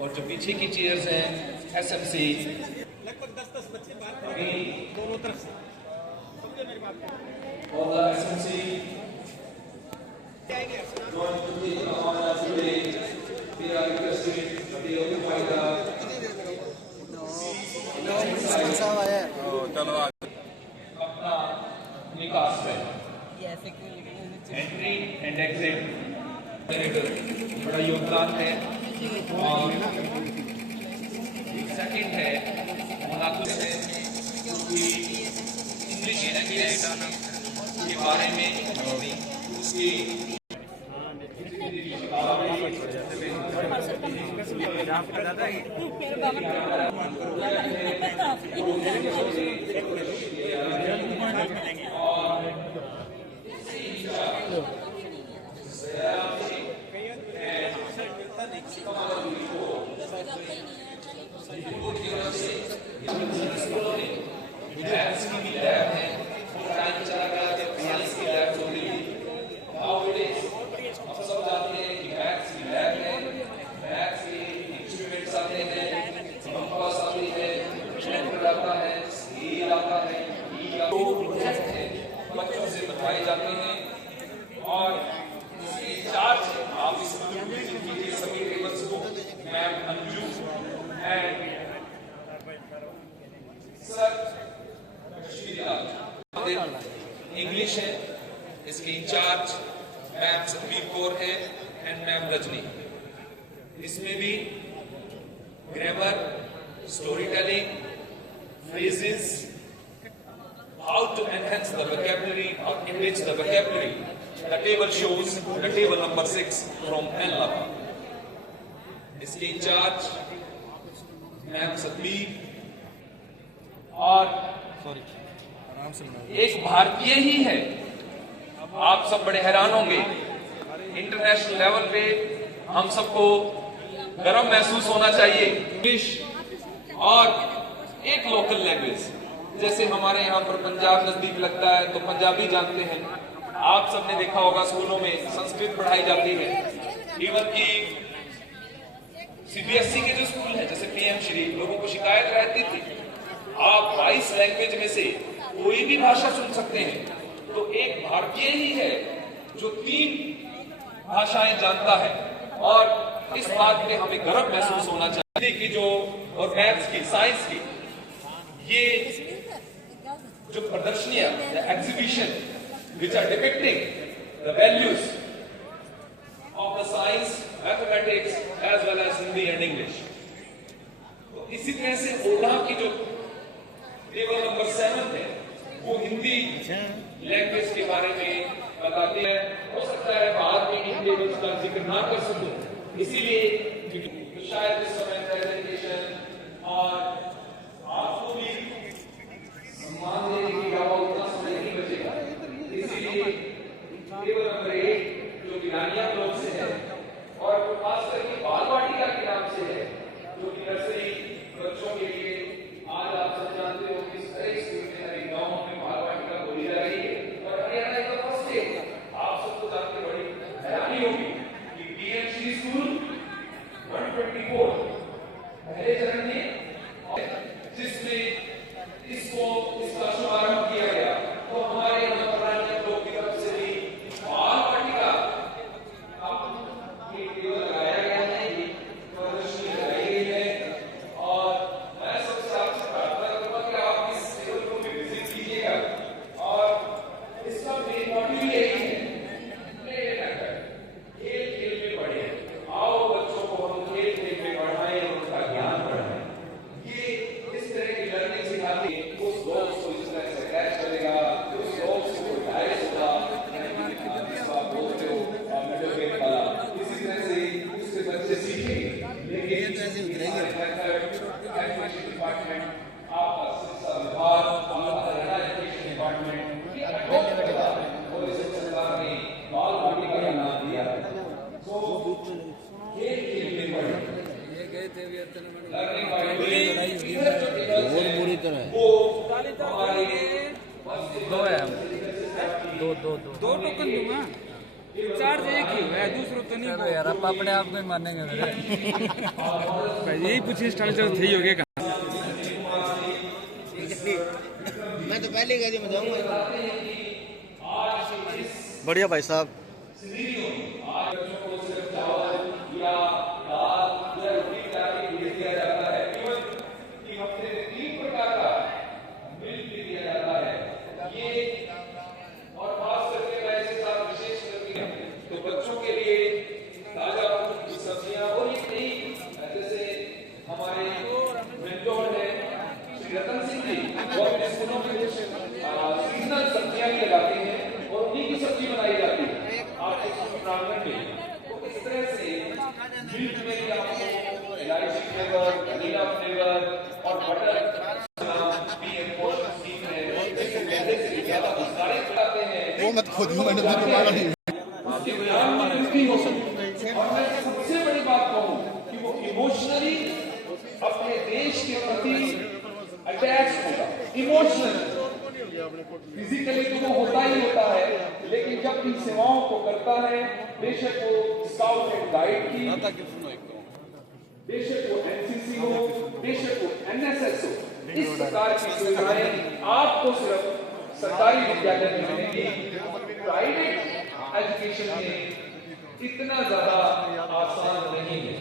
और जो पीछे की चेयर्स हैं SMC लगभग 10-10 बच्चे बाहर दोनों तरफ से समझे मेरी बात और SMC अपना निकास है एंट्री एंड एग्जिट बड़ा योगदान है। और सेकंड है मुनाकुस है इंग्लिश के बारे में उसकी बच्चों से बताए जाते हैं। और चार्ज आप इस सभी टेबल्स को ma'am Anju and sir English है, इसके इंचार्ज मैम सतबीर कौर है एंड मैम रजनी। इसमें भी grammar, story telling, phrases, how to enhance the vocabulary or enrich the vocabulary. The table shows the table number 6 from N level. इसके in charge ma'am Satbir. और एक भारतीय ही है। आप सब बड़े हैरान होंगे, इंटरनेशनल लेवल पे हम सबको गर्व महसूस होना चाहिए। इंग्लिश और एक लोकल लैंग्वेज, जैसे हमारे यहाँ पर पंजाब नजदीक लगता है तो पंजाबी जानते हैं। आप सबने देखा होगा स्कूलों में संस्कृत पढ़ाई जाती है। इवन की CBSE के जो स्कूल है जैसे PM श्री, लोगों को शिकायत रहती थी आप 22 लैंग्वेज में से कोई भी भाषा सुन सकते हैं, तो एक भारतीय ही है जो 3 भाषाएं जानता है। और इस बात पे हमें गर्व महसूस होना चाहिए कि जो और मैथ्स की, साइंस की ये जो प्रदर्शनियां, exhibition which are depicting the values of the science, mathematics as well as Hindi and English. तो इसी तरह से ओला की जो टेबल नंबर 7 है वो हिंदी लैंग्वेज के बारे में बताती है। हो सकता है बाद में इन टेबल्स का जिक्र ना कर सकूं, इसीलिए शायद इस समय प्रेजेंटेशन और आपको भी सम्मान देने की उतना समय नहीं बचेगा। इसीलिए टेबल नंबर 1 जो गिरानिया ब्लॉक से है और खास करके बाल वाटिका के नाम से है, जो कि नर्सरी बच्चों के लिए आज आप सब जानते हो किस तरह स्कूल में हर गाँव में बाल वाटिका बोली जा रही है। और हरियाणा का फर्स्ट है, आप सबको जानते बड़ी हैरानी होगी कि PM श्री स्कूल 124 पहले चरण में जिसमें इसका शुभारंभ किया गया, तो हमारे यहाँ पुराने लोग की तरफ से भी बाल वाटिका लगाया गया है, ये प्रदर्शनी लगाई गई है। और मैं सबसे आपसे प्रार्थना करूंगा कि आप इस टेबल को भी विजिट कीजिएगा। और इसका मेन मॉड्यूल यही है, खेल खेल में पढ़े। आओ बच्चों को हम खेल खेल में पढ़ाएं, उनका ज्ञान बढ़ाएं। ये इस तरह की लर्निंग सिखाती है। उस बॉक्स को इस तरह से कैच करेगा, उस बॉक्स को डायरेक्ट होगा, आप बोलते हो मिडिल ग्रेड वाला, इसी तरह से उसके बच्चे सीखेंगे। लेकिन ऐसे उतरेंगे एजुकेशन डिपार्टमेंट, आपका शिक्षा विभाग, आपका एजुकेशन डिपार्टमेंट ये अडॉप्ट करेगा और इस सरकार ने बाल वाटिका का नाम दिया है। तो खेल खेल में पढ़े, ये गए थे लर्निंग बाय डूइंग बुरी तरह वो हमारे 2 है, 2 टोकन दूंगा। चार्ज एक ही है, दूसरों तो नहीं। चलो यार आप अपने आप को ही मानेंगे मेरे। यही पूछिए स्टाइल से थी हो गया। मैं तो पहले गाड़ी में जाऊंगा। बढ़िया भाई साहब। तो बच्चों के लिए ताजा सब्जियां और ये कई जैसे हमारे मेंटोर हैं श्री रतन सिंह जी, वो अपने स्कूलों में कुछ सीजनल सब्जियां भी लगाते हैं और उन्हीं की सब्जी बनाई जाती है आपके प्रांगण में। तो इस तरह से मिल्क में भी आपको इलायची फ्लेवर, वनीला फ्लेवर और बटर वो मत खोद, मैंने तो तुम्हारा नहीं। और मैं सबसे बड़ी बात कहूं कि वो इमोशनली अपने देश के प्रति अटैच होगा। इमोशनली, फिजिकली तो वो होता ही होता है, लेकिन जब इन सेवाओं को करता है, बेशक वो स्काउट एंड गाइड की, बेशक वो एनसीसी हो, बेशक वो एनएसएस हो, इस प्रकार की सुविधाएं आपको सिर्फ सरकारी विद्यालय में मिलेंगी। प्राइवेट एजुकेशन में इतना ज्यादा आसान नहीं है।